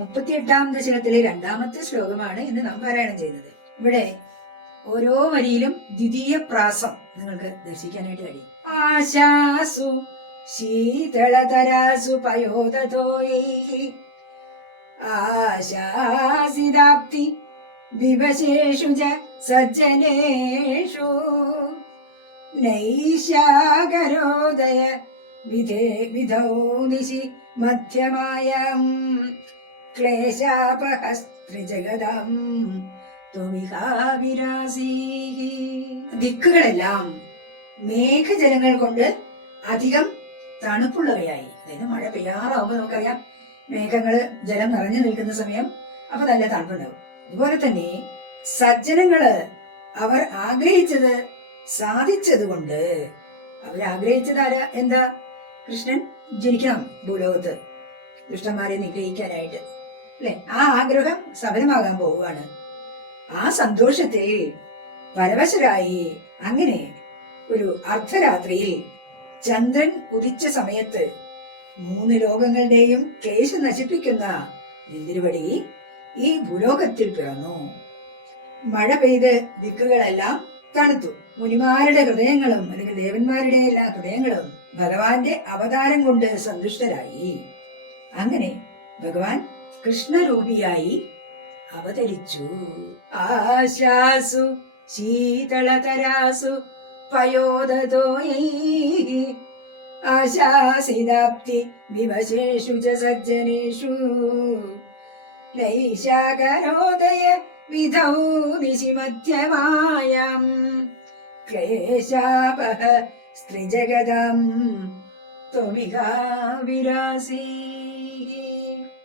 38-ാം ദശകത്തിലെ 2-ാമത്തെ ശ്ലോകമാണ് ഇന്ന് നാം പാരായണം ചെയ്യുന്നത്. ഇവിടെ ഓരോ വരിയിലും ദ്വിതീയ പ്രാസം നിങ്ങൾക്ക് ദർശിക്കാനായിട്ട് കഴിയും. ആശാസു ശീതളതരാസു പയോദതോയൈ ആശാസിദാപ്തി വിവശേഷു ച സജ്ജനേഷു നൈശാകരോദയ വിധൗ നിശി മധ്യമായം ക്ലേശാപഹസ്ത്രിജഗദം ത്വമിഹാവിരാസീ. ദിക്കുകളെല്ലാം മേഘജലങ്ങൾ കൊണ്ട് അധികം തണുപ്പുള്ളവയായി. അതായത് മഴ പെയ്യാറാവുമ്പോൾ നമുക്കറിയാം മേഘങ്ങള് ജലം നിറഞ്ഞു നിൽക്കുന്ന സമയം, അപ്പൊ നല്ല തണുപ്പുണ്ടാവും. അതുപോലെ തന്നെ സജ്ജനങ്ങള് അവർ ആഗ്രഹിച്ചത് സാധിച്ചതുകൊണ്ട്, അവരാഗ്രഹിച്ചത് എന്താ? കൃഷ്ണൻ ജനിക്കണം ഭൂലോകത്ത് ദുഷ്ടന്മാരെ നിഗ്രഹിക്കാനായിട്ട്, അല്ലെ? ആ ആഗ്രഹം സഫലമാകാൻ പോവുകയാണ്. ആ സന്തോഷത്തിൽ പരവശരായി അങ്ങനെ ഒരു അർദ്ധരാത്രിയിൽ ചന്ദ്രൻ ഉദിച്ച സമയത്ത് 3 ലോകങ്ങളുടെയും ക്ലേശം നശിപ്പിക്കുന്ന നിന്തിരുവടി ഈ ഭൂലോകത്തിൽ പിറന്നു. മഴ പെയ്ത് ദിക്കുകളെല്ലാം തണുത്തു. മുനിമാരുടെ ഹൃദയങ്ങളും അല്ലെങ്കിൽ ദേവന്മാരുടെ എല്ലാ ഹൃദയങ്ങളും ഭഗവാന്റെ അവതാരം കൊണ്ട് സന്തുഷ്ടരായി. അങ്ങനെ ഭഗവാൻ കൃഷ്ണരൂപിയായി അവതരിച്ചു. ആശാസു ശീതളതരാസു പയോദതോയൈ ആശാസിദാപ്തി വിവശേഷു ച സജ്ജനേഷു നൈശാകരോദയ വിധൗ നിശി മധ്യമായം ക്ലേശാപഹ സ്ത്രീജഗദം ത്വമിഹാവിരാസീ.